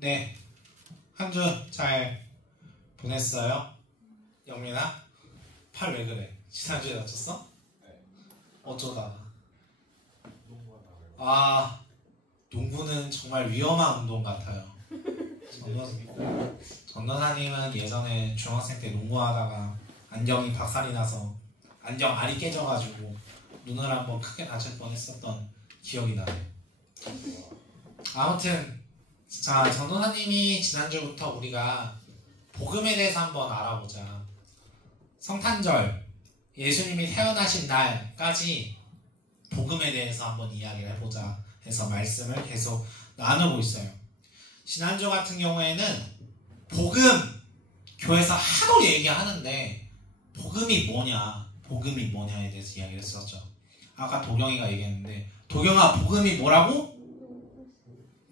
네, 한 주 잘 보냈어요? 영민아? 팔 왜 그래? 지난주에 다쳤어? 네. 어쩌다가? 농구하다가요. 아, 농구는 정말 위험한 운동 같아요. 전도사님은 예전에 중학생 때 농구하다가 안경이 박살이 나서 안경 알이 깨져가지고 눈을 한번 크게 다칠 뻔했었던 기억이 나네요. 아무튼 자, 전도사님이 지난주부터 우리가 복음에 대해서 한번 알아보자. 성탄절, 예수님이 태어나신 날까지 복음에 대해서 한번 이야기를 해보자 해서 말씀을 계속 나누고 있어요. 지난주 같은 경우에는 복음, 교회에서 하도 얘기하는데 복음이 뭐냐에 대해서 이야기를 했었죠. 아까 도경이가 얘기했는데, 도경아, 복음이 뭐라고?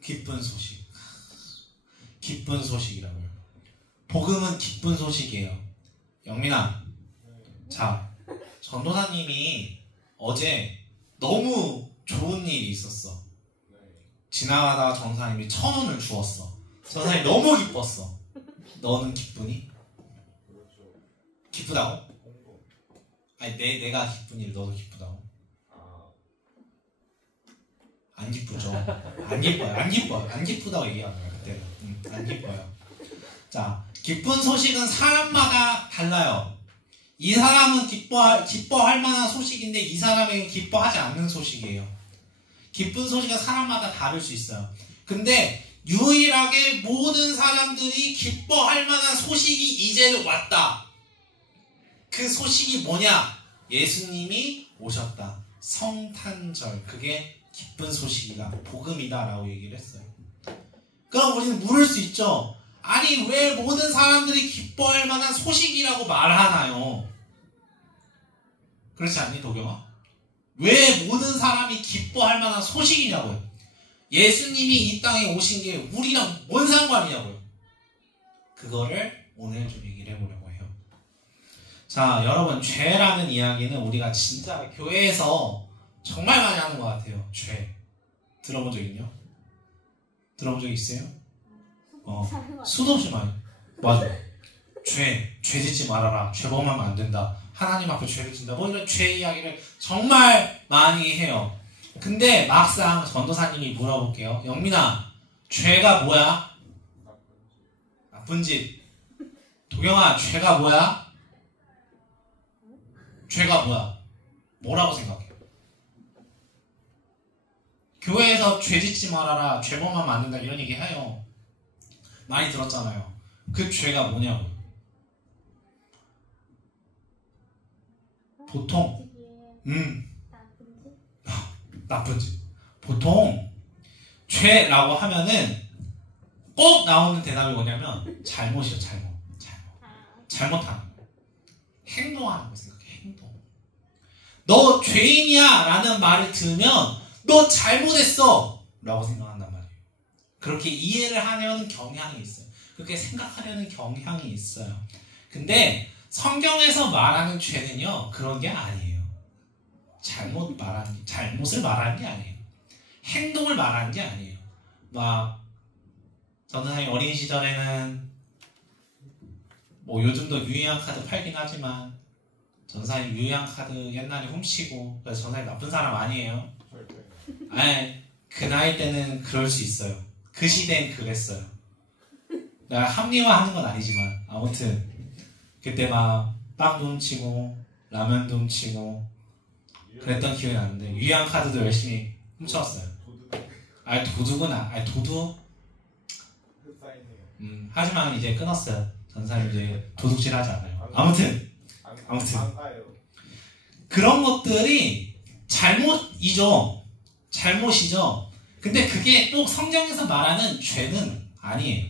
기쁜 소식. 기쁜 소식이라고요. 복음은 기쁜 소식이에요. 영민아, 자, 전도사님이 어제 너무 좋은 일이 있었어. 지나가다가 전도사님이 1,000원을 주었어. 전도사님이 너무 기뻤어. 너는 기쁘니? 그렇죠. 기쁘다고? 공부. 아니, 내가 기쁜 일 너도 기쁘다고? 안 기쁘죠. 안 기뻐요. 안 기쁘다고 얘기하는 거예요, 그때는. 안 기뻐요. 자, 기쁜 소식은 사람마다 달라요. 이 사람은 기뻐할 만한 소식인데 이 사람에게 기뻐하지 않는 소식이에요. 기쁜 소식은 사람마다 다를 수 있어요. 근데 유일하게 모든 사람들이 기뻐할 만한 소식이 이제는 왔다. 그 소식이 뭐냐? 예수님이 오셨다. 성탄절. 그게 기쁜 소식이다. 복음이다. 라고 얘기를 했어요. 그럼 우리는 물을 수 있죠. 아니, 왜 모든 사람들이 기뻐할 만한 소식이라고 말하나요? 그렇지 않니, 도경아? 왜 모든 사람이 기뻐할 만한 소식이냐고요? 예수님이 이 땅에 오신 게 우리랑 뭔 상관이냐고요? 그거를 오늘 좀 얘기를 해보려고 해요. 자, 여러분, 죄라는 이야기는 우리가 진짜 교회에서 정말 많이 하는 것 같아요. 죄. 들어본 적 있냐? 들어본 적 있어요? 수도 없이 많이. 맞아. 죄 짓지 말아라. 죄 범하면 안 된다. 하나님 앞에 죄를 진다. 뭐 이런 죄 이야기를 정말 많이 해요. 근데 막상 전도사님이 물어볼게요. 영민아, 죄가 뭐야? 나쁜 짓. 도경아, 죄가 뭐야? 죄가 뭐야? 뭐라고 생각해? 교회에서 죄 짓지 말아라, 죄 범하면 안 된다 이런 얘기 해요. 많이 들었잖아요. 그 죄가 뭐냐고요? 보통 나쁜 짓. 보통 죄라고 하면은 꼭 나오는 대답이 뭐냐면 잘못이요. 잘못하는 거. 행동하는 거 생각해. 행동. 너 죄인이야 라는 말을 들으면 너 잘못했어 라고 생각한단 말이에요. 그렇게 이해를 하려는 경향이 있어요. 그렇게 생각하려는 경향이 있어요. 근데 성경에서 말하는 죄는요, 그런 게 아니에요. 잘못을 말하는 게 아니에요. 행동을 말하는 게 아니에요. 막 전도사님 어린 시절에는 뭐 요즘도 유의한 카드 팔긴 하지만 전도사님 유의한 카드 옛날에 훔치고, 그래서 전도사님 나쁜 사람 아니에요. 아니, 그 나이 때는 그럴 수 있어요. 그 시대엔 그랬어요. 내가 합리화하는 건 아니지만 아무튼 그때 막 빵도 훔치고 라면도 훔치고 그랬던 기억이 나는데, 유의한 카드도 열심히 훔쳐왔어요. 도둑? 하지만 이제 끊었어요. 전사님 이제 도둑질 하지 않아요. 아무튼 그런 것들이 잘못이죠. 근데 그게 또 성경에서 말하는 죄는 아니에요.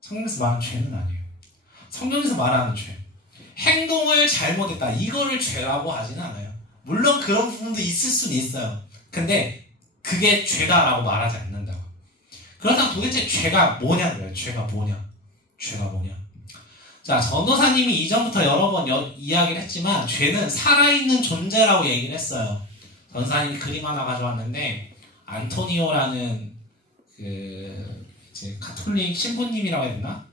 성경에서 말하는 죄. 행동을 잘못했다. 이거를 죄라고 하지는 않아요. 물론 그런 부분도 있을 수는 있어요. 근데 그게 죄다라고 말하지 않는다고. 그렇다면 도대체 죄가 뭐냐고요. 죄가 뭐냐. 자, 전도사님이 이전부터 여러 번 이야기를 했지만 죄는 살아있는 존재라고 얘기를 했어요. 전도사님이 그림 하나 가져왔는데 안토니오라는 그 이제 가톨릭 신부님이라고 해야 되나?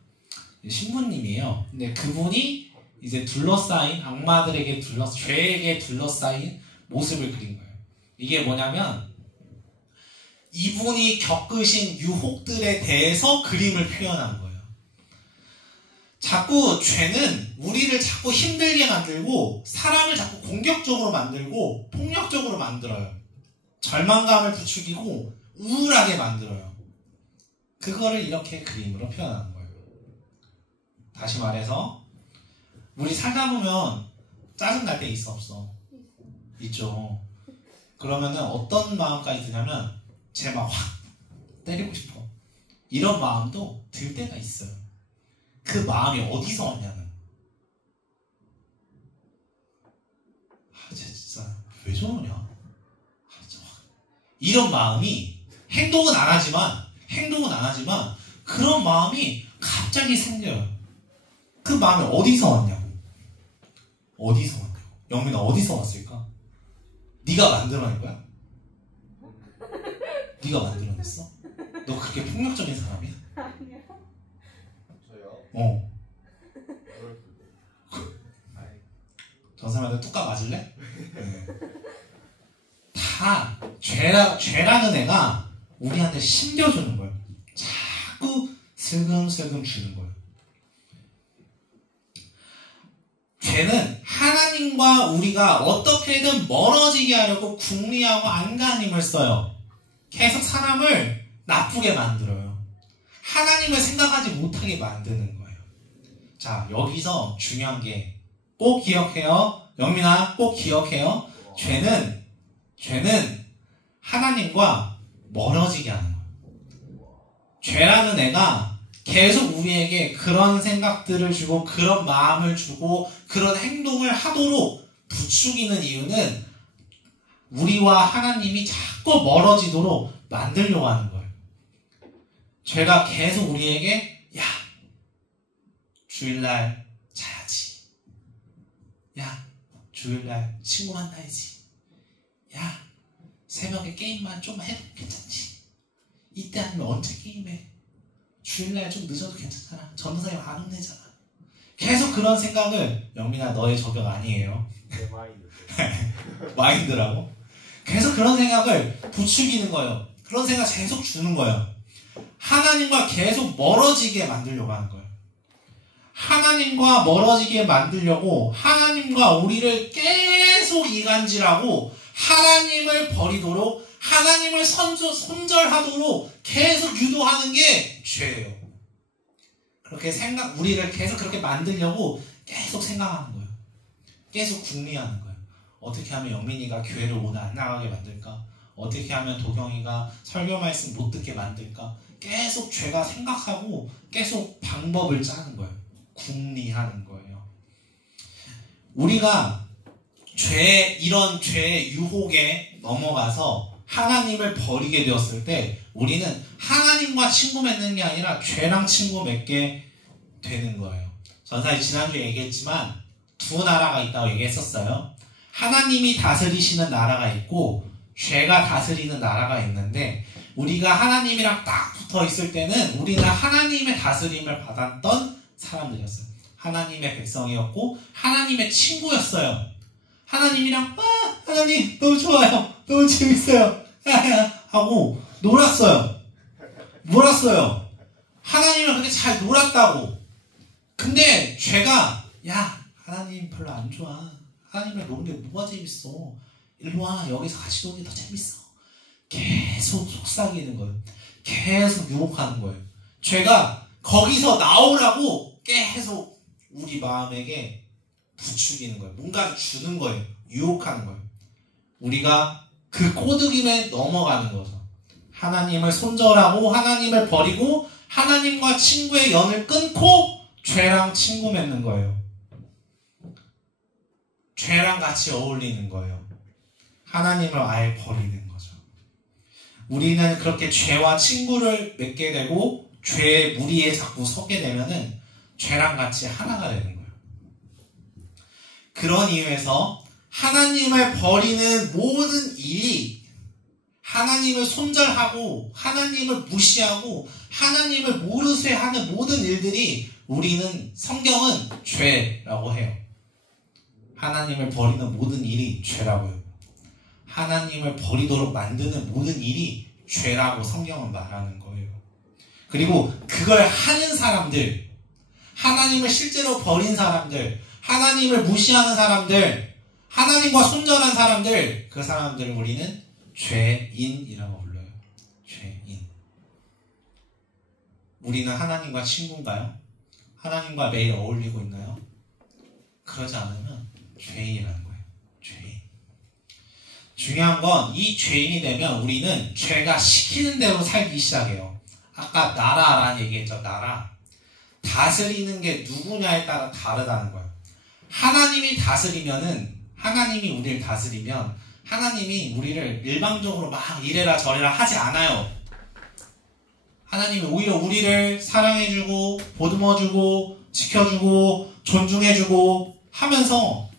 신부님이에요. 근데 그분이 이제 둘러싸인 악마들에게 죄에게 둘러싸인 모습을 그린 거예요. 이게 뭐냐면 이분이 겪으신 유혹들에 대해서 그림을 표현한 거예요. 자꾸 죄는 우리를 자꾸 힘들게 만들고 사람을 자꾸 공격적으로 만들고 폭력적으로 만들어요. 절망감을 부추기고 우울하게 만들어요. 그거를 이렇게 그림으로 표현하는 거예요. 다시 말해서 우리 살다 보면 짜증날 때 있어 없어? 있죠. 그러면은 어떤 마음까지 드냐면 쟤 막 확 때리고 싶어. 이런 마음도 들 때가 있어요. 그 마음이 어디서 왔냐면 쟤 진짜 왜 저러냐? 이런 마음이 행동은 안 하지만 그런 마음이 갑자기 생겨요. 그 마음이 어디서 왔냐고. 영민아 어디서 왔을까? 네가 만들어낸 거야? 네가 만들어냈어? 너 그렇게 폭력적인 사람이야? 저요? 그럴 수도. 전 사람한테 뚜까 맞을래? 네. 다 죄라는 애가 우리한테 신겨주는 거예요. 자꾸 슬금슬금 주는 거예요. 죄는 하나님과 우리가 어떻게든 멀어지게 하려고 궁리하고 안간힘을 써요. 계속 사람을 나쁘게 만들어요. 하나님을 생각하지 못하게 만드는 거예요. 자, 여기서 중요한 게 꼭 기억해요. 영민아, 꼭 기억해요. 죄는 하나님과 멀어지게 하는 거예요. 죄라는 애가 계속 우리에게 그런 생각들을 주고 그런 마음을 주고 그런 행동을 하도록 부추기는 이유는 우리와 하나님이 자꾸 멀어지도록 만들려고 하는 거예요. 죄가 계속 우리에게 야, 주일날 자야지. 야, 주일날 친구 만나야지. 야, 새벽에 게임만 좀 해도 괜찮지. 이때 아니면 언제 게임해? 주일날 좀 늦어도 괜찮잖아. 전도사님 안 혼내잖아. 계속 그런 생각을 영민아 너의 저격 아니에요. 내 마인드. 마인드라고? 계속 그런 생각을 부추기는 거예요. 그런 생각 계속 주는 거예요. 하나님과 계속 멀어지게 만들려고 하는 거예요. 하나님과 멀어지게 만들려고 하나님과 우리를 계속 이간질하고 하나님을 버리도록 하나님을 손절하도록 계속 유도하는 게 죄예요. 그렇게 우리를 계속 그렇게 만들려고 계속 생각하는 거예요. 계속 궁리하는 거예요. 어떻게 하면 영민이가 교회를 오늘 안 나가게 만들까? 어떻게 하면 도경이가 설교 말씀 못 듣게 만들까? 계속 죄가 생각하고 계속 방법을 짜는 거예요. 궁리하는 거예요. 우리가 이런 죄의 유혹에 넘어가서 하나님을 버리게 되었을 때 우리는 하나님과 친구 맺는 게 아니라 죄랑 친구 맺게 되는 거예요. 전사님 지난주에 얘기했지만 두 나라가 있다고 얘기했었어요. 하나님이 다스리시는 나라가 있고 죄가 다스리는 나라가 있는데 우리가 하나님이랑 딱 붙어 있을 때는 우리는 하나님의 다스림을 받았던 사람들이었어요. 하나님의 백성이었고 하나님의 친구였어요. 하나님이랑 하나님 너무 좋아요. 너무 재밌어요. 하고 놀았어요. 하나님을 그렇게 잘 놀았다고. 근데 죄가 야 하나님 별로 안 좋아. 하나님을 노는 게 뭐가 재밌어. 일로 와. 여기서 같이 노는 게 더 재밌어. 계속 속삭이는 거예요. 계속 유혹하는 거예요. 죄가 거기서 나오라고 계속 우리 마음에게 부추기는 거예요. 뭔가를 주는 거예요. 유혹하는 거예요. 우리가 그 꼬드김에 넘어가는 거죠. 하나님을 손절하고 하나님을 버리고 하나님과 친구의 연을 끊고 죄랑 친구 맺는 거예요. 죄랑 같이 어울리는 거예요. 하나님을 아예 버리는 거죠. 우리는 그렇게 죄와 친구를 맺게 되고 죄의 무리에 자꾸 서게 되면은 죄랑 같이 하나가 되는 거예요. 그런 이유에서 하나님을 버리는 모든 일이 하나님을 손절하고 하나님을 무시하고 하나님을 모르쇠 하는 모든 일들이 우리는 성경은 죄라고 해요. 하나님을 버리는 모든 일이 죄라고요. 하나님을 버리도록 만드는 모든 일이 죄라고 성경은 말하는 거예요. 그리고 그걸 하는 사람들, 하나님을 실제로 버린 사람들, 하나님을 무시하는 사람들, 하나님과 손절한 사람들, 그 사람들을 우리는 죄인이라고 불러요. 죄인. 우리는 하나님과 친구인가요? 하나님과 매일 어울리고 있나요? 그러지 않으면 죄인이라는 거예요. 죄인. 중요한 건 이 죄인이 되면 우리는 죄가 시키는 대로 살기 시작해요. 아까 나라라는 얘기했죠. 나라. 다스리는 게 누구냐에 따라 다르다는 거예요. 하나님이 다스리면은, 하나님이 우리를 다스리면 하나님이 우리를 일방적으로 막 이래라 저래라 하지 않아요. 하나님이 오히려 우리를 사랑해주고 보듬어주고 지켜주고 존중해주고 하면서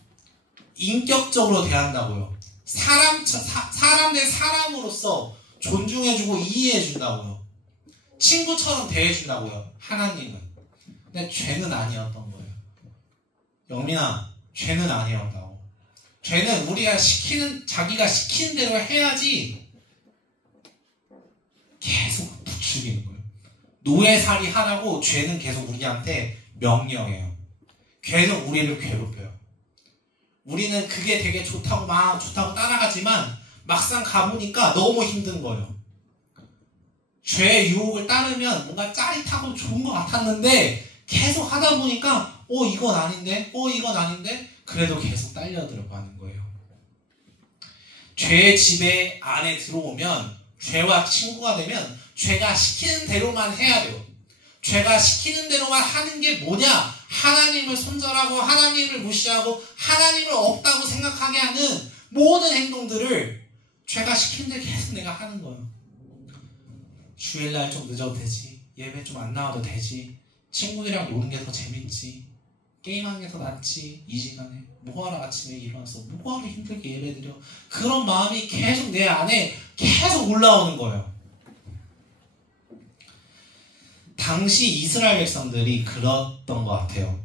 인격적으로 대한다고요. 사람 대 사람으로서 존중해주고 이해해준다고요. 친구처럼 대해준다고요. 하나님은. 근데 죄는 아니었던 거예요. 영민아, 죄는 아니었다고. 죄는 우리가 자기가 시키는 대로 해야지 계속 부추기는 거예요. 노예살이 하라고 죄는 계속 우리한테 명령해요. 계속 우리를 괴롭혀요. 우리는 그게 되게 좋다고 따라가지만 막상 가보니까 너무 힘든 거예요. 죄의 유혹을 따르면 뭔가 짜릿하고 좋은 것 같았는데 계속 하다 보니까 이건 아닌데? 이건 아닌데? 그래도 계속 딸려 들어가는 거예요. 죄의 지배 안에 들어오면, 죄와 친구가 되면 죄가 시키는 대로만 해야 돼요. 죄가 시키는 대로만 하는 게 뭐냐? 하나님을 손절하고 하나님을 무시하고 하나님을 없다고 생각하게 하는 모든 행동들을 죄가 시키는 대로 계속 내가 하는 거예요. 주일날 좀 늦어도 되지, 예배 좀 안 나와도 되지, 친구들이랑 노는 게 더 재밌지, 게임하는 게 더 낫지, 이 시간에 뭐하러 아침에 일어나서 뭐하러 힘들게 예배드려. 그런 마음이 계속 내 안에 계속 올라오는 거예요. 당시 이스라엘 백성들이 그랬던 것 같아요.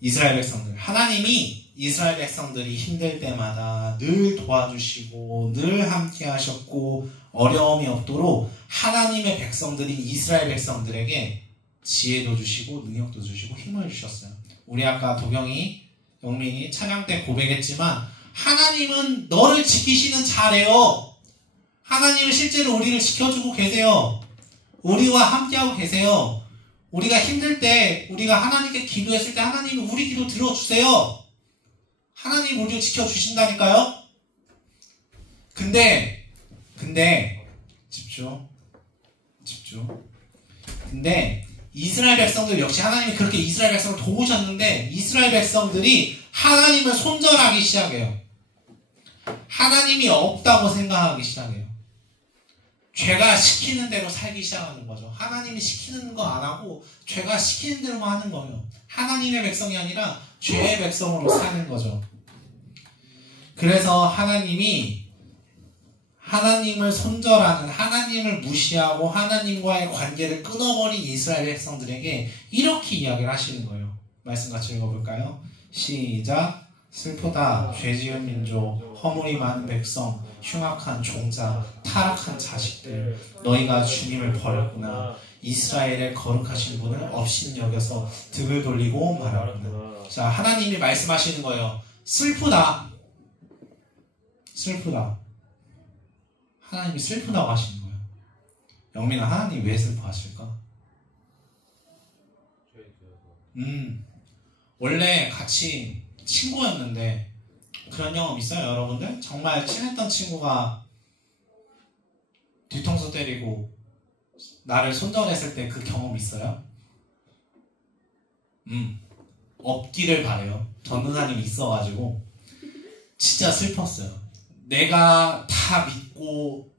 이스라엘 백성들, 하나님이 이스라엘 백성들이 힘들 때마다 늘 도와주시고 늘 함께 하셨고 어려움이 없도록 하나님의 백성들인 이스라엘 백성들에게 지혜도 주시고 능력도 주시고 힘을 주셨어요. 우리 아까 도경이, 영민이 찬양 때 고백했지만 하나님은 너를 지키시는 자래요. 하나님은 실제로 우리를 지켜주고 계세요. 우리와 함께하고 계세요. 우리가 힘들 때, 우리가 하나님께 기도했을 때 하나님이 우리 기도 들어주세요. 하나님 우리를 지켜주신다니까요. 근데 집중. 근데 이스라엘 백성들 역시 하나님이 그렇게 이스라엘 백성을 도우셨는데 이스라엘 백성들이 하나님을 손절하기 시작해요. 하나님이 없다고 생각하기 시작해요. 죄가 시키는 대로 살기 시작하는 거죠. 하나님이 시키는 거 안 하고 죄가 시키는 대로만 하는 거예요. 하나님의 백성이 아니라 죄의 백성으로 사는 거죠. 그래서 하나님이 하나님을 손절하는, 하나님을 무시하고 하나님과의 관계를 끊어버린 이스라엘 백성들에게 이렇게 이야기를 하시는 거예요. 말씀 같이 읽어볼까요? 시작. 슬프다 죄지은 민족, 허물이 많은 백성, 흉악한 종자, 타락한 자식들, 너희가 주님을 버렸구나. 이스라엘의 거룩하신 분을 업신여겨서 등을 돌리고 말하구나. 자, 하나님이 말씀하시는 거예요. 슬프다. 하나님이 슬프다고 하시는 거예요. 영민아, 하나님이 왜 슬퍼하실까? 원래 같이 친구였는데 그런 경험 있어요, 여러분들? 정말 친했던 친구가 뒤통수 때리고 나를 손절했을 때 그 경험 있어요? 없기를 바래요. 전도사님이 있어가지고 진짜 슬펐어요. 내가 다 믿고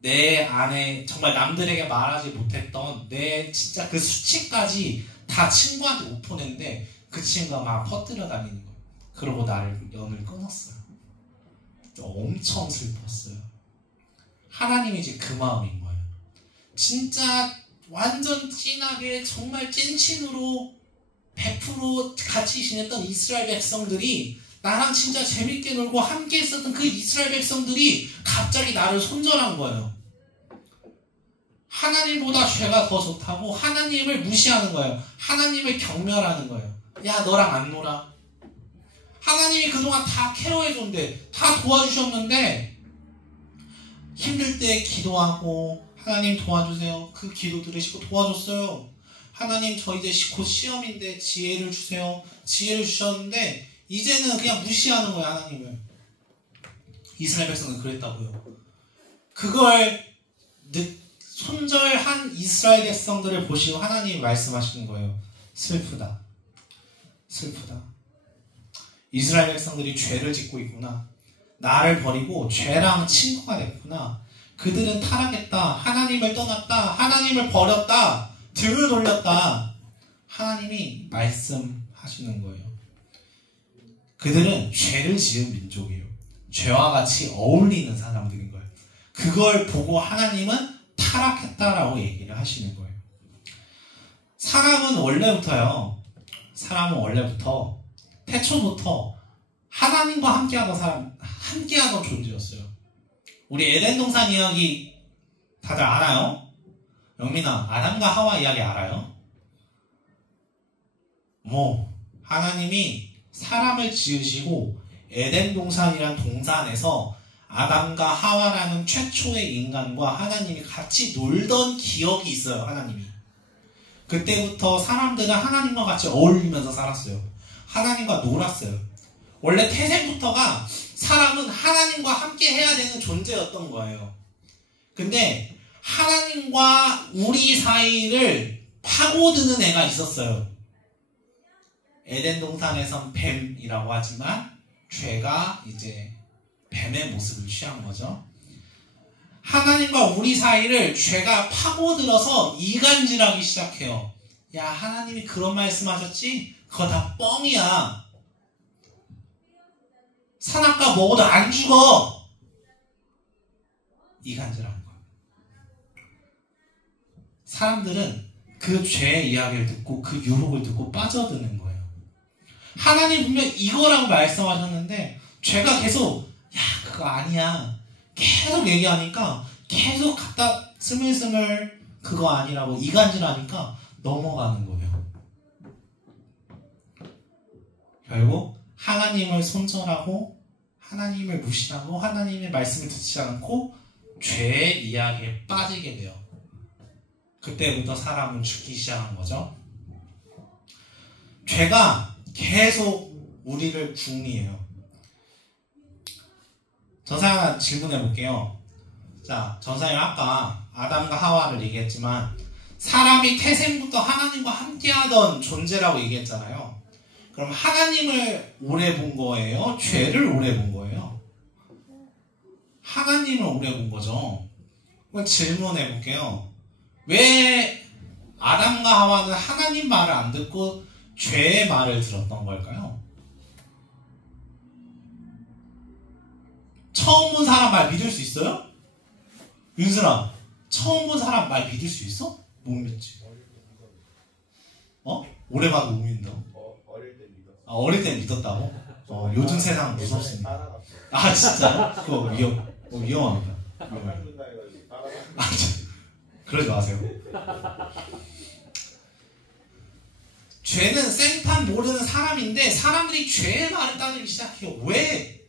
내 안에 정말 남들에게 말하지 못했던 내 진짜 그 수치까지 다 친구한테 오픈했는데 그 친구가 막 퍼뜨려 다니는 거예요. 그러고 나를 연을 끊었어요. 엄청 슬펐어요. 하나님이 이제 그 마음인 거예요. 진짜 완전 찐하게 정말 찐친으로 100% 같이 지냈던 이스라엘 백성들이 나랑 진짜 재밌게 놀고 함께 있었던 그 이스라엘 백성들이 갑자기 나를 손절한 거예요. 하나님보다 죄가 더 좋다고 하나님을 무시하는 거예요. 하나님을 경멸하는 거예요. 야, 너랑 안 놀아. 하나님이 그동안 다 케어해줬는데, 다 도와주셨는데, 힘들 때 기도하고 하나님 도와주세요. 그 기도 들으시고 도와줬어요. 하나님 저 이제 곧 시험인데 지혜를 주세요. 지혜를 주셨는데 이제는 그냥 무시하는 거예요. 하나님을. 이스라엘 백성은 그랬다고요. 그걸 손절한 이스라엘 백성들을 보시고 하나님이 말씀하시는 거예요. 슬프다. 슬프다. 이스라엘 백성들이 죄를 짓고 있구나. 나를 버리고 죄랑 친구가 됐구나. 그들은 타락했다. 하나님을 떠났다. 하나님을 버렸다. 등을 돌렸다. 하나님이 말씀하시는 거예요. 그들은 죄를 지은 민족이에요. 죄와 같이 어울리는 사람들인 거예요. 그걸 보고 하나님은 타락했다라고 얘기를 하시는 거예요. 사람은 원래부터 태초부터 하나님과 함께하던 존재였어요. 우리 에덴 동산 이야기 다들 알아요? 영민아, 아담과 하와 이야기 알아요? 하나님이 사람을 지으시고 에덴 동산이란 동산에서 아담과 하와라는 최초의 인간과 하나님이 같이 놀던 기억이 있어요. 하나님이. 그때부터 사람들은 하나님과 같이 어울리면서 살았어요. 하나님과 놀았어요. 원래 태생부터가 사람은 하나님과 함께 해야 되는 존재였던 거예요. 근데 하나님과 우리 사이를 파고드는 애가 있었어요. 에덴 동산에선 뱀이라고 하지만 죄가 이제 뱀의 모습을 취한 거죠. 하나님과 우리 사이를 죄가 파고들어서 이간질하기 시작해요. 야, 하나님이 그런 말씀하셨지? 그거 다 뻥이야. 산악과 먹어도 안 죽어. 이간질하는 거예요. 사람들은 그 죄의 이야기를 듣고 그 유혹을 듣고 빠져드는 거예요. 하나님 분명 이거라고 말씀하셨는데 죄가 계속 야, 그거 아니야. 계속 얘기하니까 계속 갖다 스물스물 그거 아니라고 이간질하니까 넘어가는 거예요. 결국 하나님을 손절하고 하나님을 무시하고 하나님의 말씀을 듣지 않고 죄의 이야기에 빠지게 돼요. 그때부터 사람은 죽기 시작한 거죠. 죄가 계속 우리를 궁리해요. 전사님 질문해 볼게요. 자, 전사님 아까 아담과 하와를 얘기했지만 사람이 태생부터 하나님과 함께하던 존재라고 얘기했잖아요. 그럼 하나님을 오래 본 거예요? 죄를 오래 본 거예요? 하나님을 오래 본 거죠. 그럼 질문해 볼게요. 왜 아담과 하와는 하나님 말을 안 듣고 죄의 말을 들었던 걸까요? 처음 본 사람 말 믿을 수 있어요? 윤슬아, 처음 본 사람 말 믿을 수 있어? 못 믿지. 오래 봐도 못 믿는다고? 어릴 때 믿었어. 어릴 때 믿었다고? 요즘 세상 무섭습니다. 아, 진짜요? 그거 위험합니다. 그러지 마세요. 죄는 생판 모르는 사람인데 사람들이 죄의 말을 따르기 시작해요. 왜?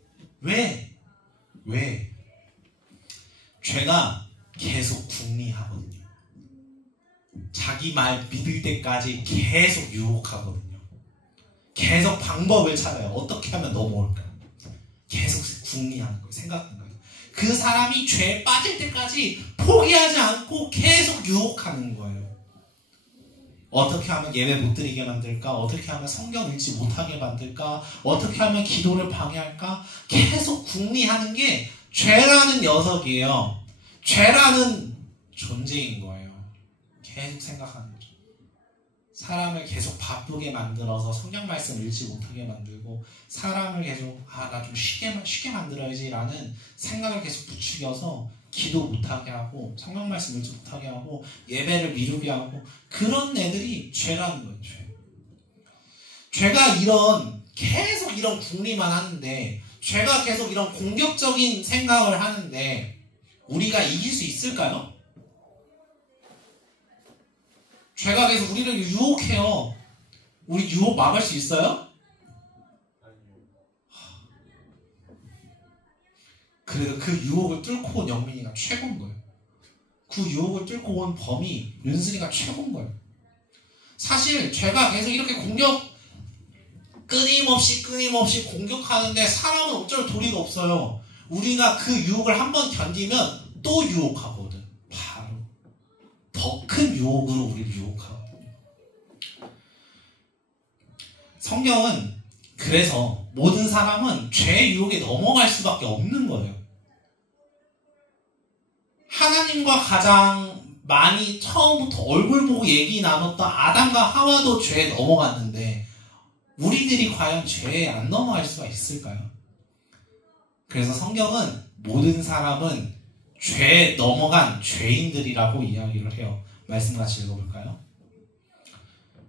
죄가 계속 궁리하거든요. 자기 말 믿을 때까지 계속 유혹하거든요. 계속 방법을 찾아요. 어떻게 하면 넘어올까? 계속 궁리하는 거예요. 생각하는 거예요. 그 사람이 죄에 빠질 때까지 포기하지 않고 계속 유혹하는 거예요. 어떻게 하면 예배 못 드리게 만들까? 어떻게 하면 성경 읽지 못하게 만들까? 어떻게 하면 기도를 방해할까? 계속 궁리하는 게 죄라는 녀석이에요. 죄라는 존재인 거예요. 계속 생각하는 거죠. 사람을 계속 바쁘게 만들어서 성경 말씀 읽지 못하게 만들고 사람을 계속 나 좀 쉽게 만들어야지 라는 생각을 계속 부추겨서 기도 못하게 하고 성경 말씀 읽지 못하게 하고 예배를 미루게 하고 그런 애들이 죄라는 거예요. 죄가 계속 이런 궁리만 하는데 죄가 계속 이런 공격적인 생각을 하는데 우리가 이길 수 있을까요? 죄가 계속 우리를 유혹해요. 우리 유혹 막을 수 있어요? 그래도 그 유혹을 뚫고 온 영민이가 최고인 거예요. 그 유혹을 뚫고 온 범이 윤슬이가 최고인 거예요. 사실 죄가 계속 이렇게 끊임없이 공격하는데 사람은 어쩔 도리가 없어요. 우리가 그 유혹을 한번 견디면 또 유혹하거든. 바로 더 큰 유혹으로 우리를 유혹하거든요. 성경은 그래서 모든 사람은 죄의 유혹에 넘어갈 수밖에 없는 거예요. 하나님과 가장 많이 처음부터 얼굴 보고 얘기 나눴던 아담과 하와도 죄에 넘어갔는데 우리들이 과연 죄에 안 넘어갈 수가 있을까요? 그래서 성경은 모든 사람은 죄에 넘어간 죄인들이라고 이야기를 해요. 말씀 같이 읽어볼까요?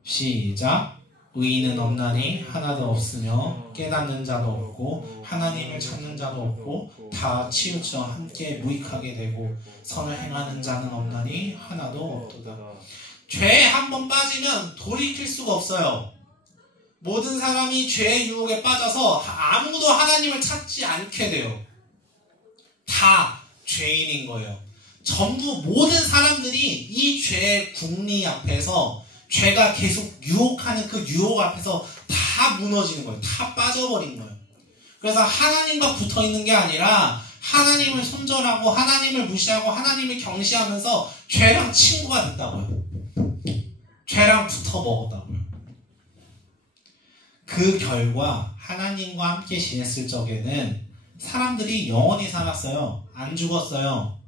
시작. 의인은 없나니 하나도 없으며 깨닫는 자도 없고 하나님을 찾는 자도 없고 다 치우쳐 함께 무익하게 되고 선을 행하는 자는 없나니 하나도 없도다. 죄에 한번 빠지면 돌이킬 수가 없어요. 모든 사람이 죄의 유혹에 빠져서 아무도 하나님을 찾지 않게 돼요. 다 죄인인 거예요. 전부 모든 사람들이 이 죄의 궁리 앞에서 죄가 계속 유혹하는 그 유혹 앞에서 다 무너지는 거예요. 다 빠져버린 거예요. 그래서 하나님과 붙어있는 게 아니라 하나님을 손절하고 하나님을 무시하고 하나님을 경시하면서 죄랑 친구가 됐다고요. 죄랑 붙어 먹었다고요. 그 결과 하나님과 함께 지냈을 적에는 사람들이 영원히 살았어요. 안 죽었어요.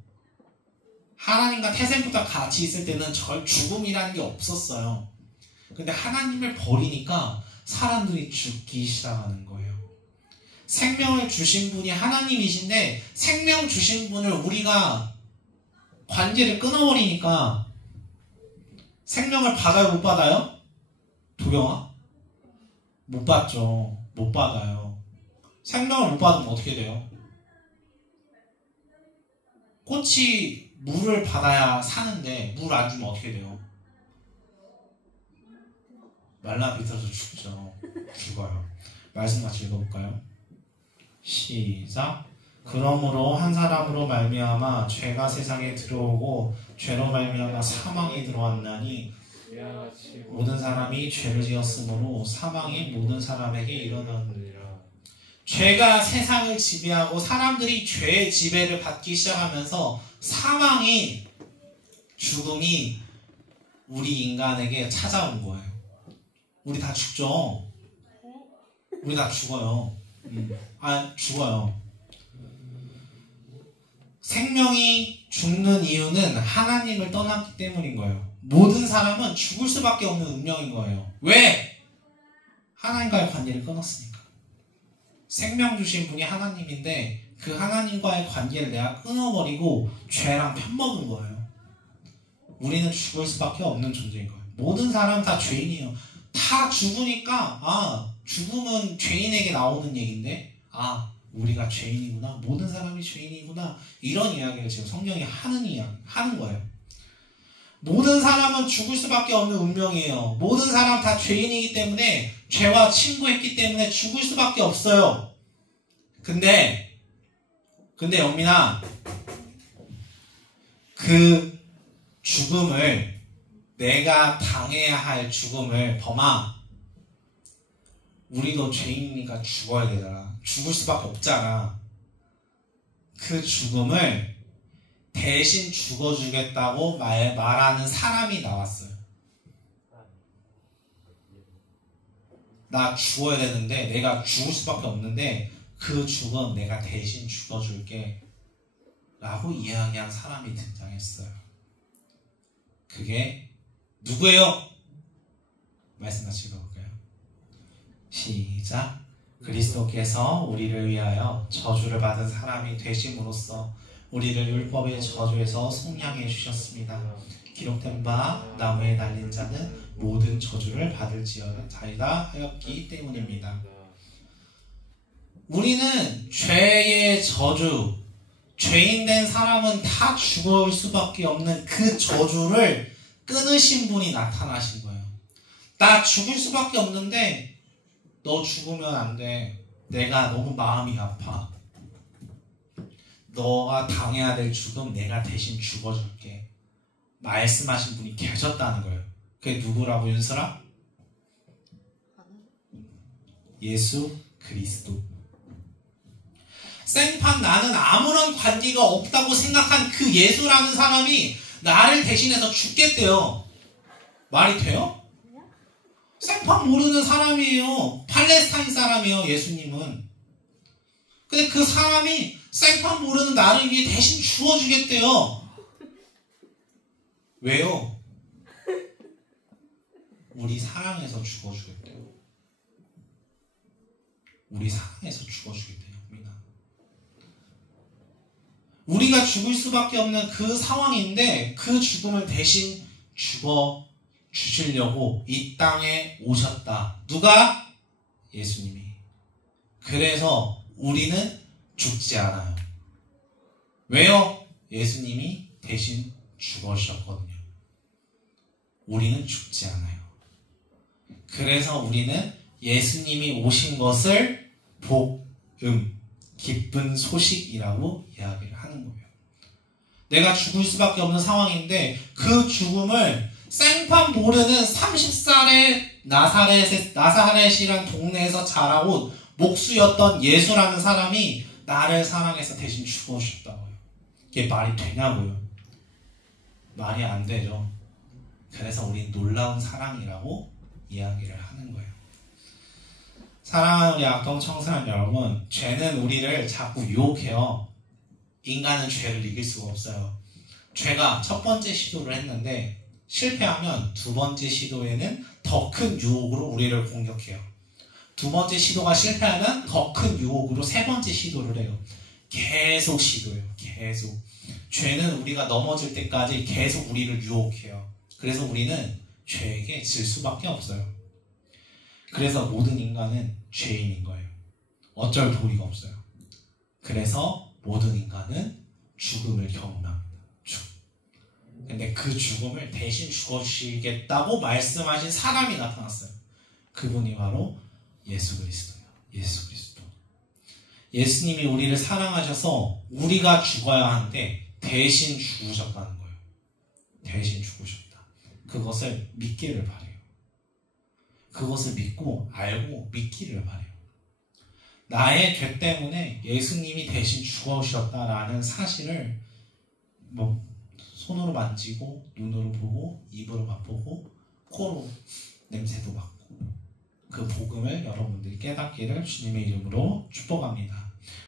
하나님과 태생부터 같이 있을 때는 죽음이라는 게 없었어요. 근데 하나님을 버리니까 사람들이 죽기 시작하는 거예요. 생명을 주신 분이 하나님이신데 생명 주신 분을 우리가 관계를 끊어버리니까 생명을 받아요? 못 받아요? 도경아? 못 받죠. 못 받아요. 생명을 못 받으면 어떻게 돼요? 꽃이 물을 받아야 사는데 물 안 주면 어떻게 돼요? 말라 비틀어서 죽죠. 죽어요. 말씀 같이 읽어볼까요? 시작. 그러므로 한 사람으로 말미암아 죄가 세상에 들어오고 죄로 말미암아 사망이 들어왔나니 모든 사람이 죄를 지었으므로 사망이 모든 사람에게 일어나느니라. 죄가 세상을 지배하고 사람들이 죄의 지배를 받기 시작하면서 사망이, 죽음이 우리 인간에게 찾아온 거예요. 우리 다 죽죠. 우리 다 죽어요. 죽어요. 생명이 죽는 이유는 하나님을 떠났기 때문인 거예요. 모든 사람은 죽을 수밖에 없는 운명인 거예요. 왜? 하나님과의 관계를 끊었으니까. 생명 주신 분이 하나님인데 그 하나님과의 관계를 내가 끊어버리고 죄랑 편먹은 거예요. 우리는 죽을 수밖에 없는 존재인 거예요. 모든 사람 다 죄인이에요. 다 죽으니까 죽음은 죄인에게 나오는 얘기인데 우리가 죄인이구나. 모든 사람이 죄인이구나. 이런 이야기를 지금 성경이 하는 거예요. 모든 사람은 죽을 수밖에 없는 운명이에요. 모든 사람 다 죄인이기 때문에 죄와 친구했기 때문에 죽을 수밖에 없어요. 근데 영민아, 그 죽음을, 내가 당해야 할 죽음을, 범아, 우리도 죄인이니까 죽어야 되잖아. 죽을 수밖에 없잖아. 그 죽음을 대신 죽어주겠다고 말하는 사람이 나왔어요. 나 죽어야 되는데, 내가 죽을 수밖에 없는데 그 죽음 내가 대신 죽어줄게 라고 이야기한 사람이 등장했어요. 그게 누구예요? 말씀 같이 읽어볼까요? 시작. 그리스도께서 우리를 위하여 저주를 받은 사람이 되심으로써 우리를 율법의 저주에서 속량해 주셨습니다. 기록된 바 나무에 달린 자는 모든 저주를 받을지어다 하였기 때문입니다. 우리는 죄의 저주, 죄인 된 사람은 다 죽을 수밖에 없는 그 저주를 끊으신 분이 나타나신 거예요. 나 죽을 수밖에 없는데 너 죽으면 안 돼. 내가 너무 마음이 아파. 너가 당해야 될 죽음 내가 대신 죽어줄게. 말씀하신 분이 계셨다는 거예요. 그게 누구라고 윤설아? 예수 그리스도. 생판 나는 아무런 관계가 없다고 생각한 그 예수라는 사람이 나를 대신해서 죽겠대요. 말이 돼요? 생판 모르는 사람이에요. 팔레스타인 사람이에요. 예수님은. 근데 그 사람이 생판 모르는 나를 위해 대신 죽어주겠대요. 왜요? 우리 사랑해서 죽어주겠대요. 우리 사랑해서 죽어주겠대요. 우리가 죽을 수밖에 없는 그 상황인데 그 죽음을 대신 죽어 주시려고 이 땅에 오셨다. 누가? 예수님이. 그래서 우리는 죽지 않아요. 왜요? 예수님이 대신 죽으셨거든요. 우리는 죽지 않아요. 그래서 우리는 예수님이 오신 것을 복음, 기쁜 소식이라고 이야기를 하는 거예요. 내가 죽을 수밖에 없는 상황인데 그 죽음을 생판 모르는 30살의 나사렛이란 동네에서 자라고 목수였던 예수라는 사람이 나를 사랑해서 대신 죽어주셨다고요. 이게 말이 되냐고요? 말이 안 되죠. 그래서 우린 놀라운 사랑이라고 이야기를 하는 거예요. 사랑하는 우리 악동 청소년 여러분, 죄는 우리를 자꾸 유혹해요. 인간은 죄를 이길 수가 없어요. 죄가 첫 번째 시도를 했는데 실패하면 두 번째 시도에는 더 큰 유혹으로 우리를 공격해요. 두 번째 시도가 실패하면 더 큰 유혹으로 세 번째 시도를 해요. 계속 시도해요. 계속. 죄는 우리가 넘어질 때까지 계속 우리를 유혹해요. 그래서 우리는 죄에게 질 수밖에 없어요. 그래서 모든 인간은 죄인인 거예요. 어쩔 도리가 없어요. 그래서 모든 인간은 죽음을 경험합니다. 근데 그 죽음을 대신 죽어주시겠다고 말씀하신 사람이 나타났어요. 그분이 바로 예수 그리스도예요. 예수 그리스도. 예수님이 우리를 사랑하셔서 우리가 죽어야 하는데 대신 죽으셨다는 거예요. 대신 죽으셨다. 그것을 믿기를 바래요. 그것을 믿고 알고 믿기를 바래요. 나의 죄 때문에 예수님이 대신 죽으셨다라는 사실을 손으로 만지고 눈으로 보고 입으로 맛보고 코로 냄새도 맡고 그 복음을 여러분들이 깨닫기를 주님의 이름으로 축복합니다.